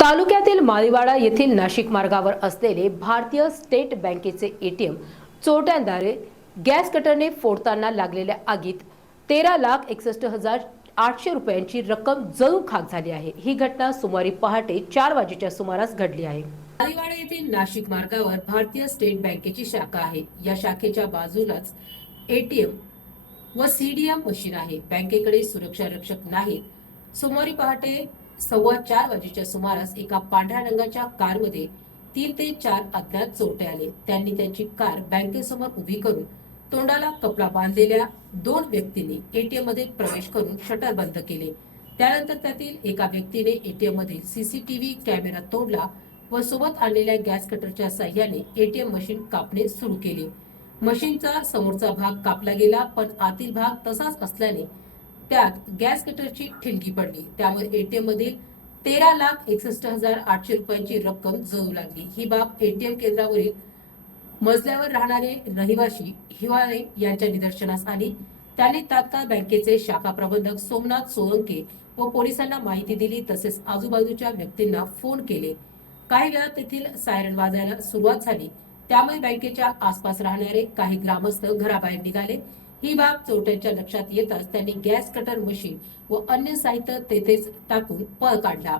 तालुक्यातील माळीवाडा येथील नाशिक मार्गावर असलेले भारतीय स्टेट बँकेचे एटीएम चोरट्यांद्वारे गॅस कटरने फोडताना लागलेल्या आगीत तेरा लाख एकसष्ट हजार आठशे रुपयांची रक्कम जळून खाक झाली आहे. ही घटना सोमवारी पहाटे चार वाजेच्या सुमारास घडली आहे. माळीवाडा येथील नाशिक मार्गावर भारतीय स्टेट बँकेची शाखा आहे. या शाखेच्या बाजूलाच एटीएम व सीडीएम मशीन आहे. बँकेकडे सुरक्षा रक्षक नाहीत. सोमवारी पहाटे सव्वा चार वाजेच्या सुमारास एका पांढऱ्या रंगाच्या कारमध्ये तीन ते चार अज्ञात चोरटे आले. त्यांनी त्यांची कार बँकेसमोर उभी करून तोंडाला कपडा बांधलेल्या दोन व्यक्तींनी एटीएममध्ये प्रवेश करून शटर बंद केले. त्यानंतर त्यातील एका व्यक्तीने एटीएम मधील सीसीटीव्ही कॅमेरा तोडला व सोबत आणलेल्या गॅस कटरच्या साह्याने एटीएम मशीन कापणे सुरू केले. मशीनचा समोरचा भाग कापला गेला पण आतील भाग तसाच असल्याने त्यात गॅस कटरची ठिलकी पडली. त्यामुळे एटीएम मधील तेरा लाख एकसष्ट हजार आठशे रुपयांची रक्कम जळू लागली. ही बाब एटीएम केंद्रावरील मजल्यावर राहणारे रहिवाशी हिवाळे यांच्या निदर्शनास आली. त्यांनी तात्काळ बँकेचे शाखा प्रबंधक सोमनाथ सोळंके व पोलिसांना माहिती दिली. तसेच आजूबाजूच्या व्यक्तींना फोन केले. काही वेळात तेथील सायरन वाजायला सुरुवात झाली. त्यामुळे बँकेच्या आसपास राहणारे काही ग्रामस्थ घराबाहेर निघाले. ही बाब चोरट्यांच्या लक्षात येताच त्यांनी गॅस कटर मशीन व अन्य साहित्य तेथेच टाकून पळ काढला.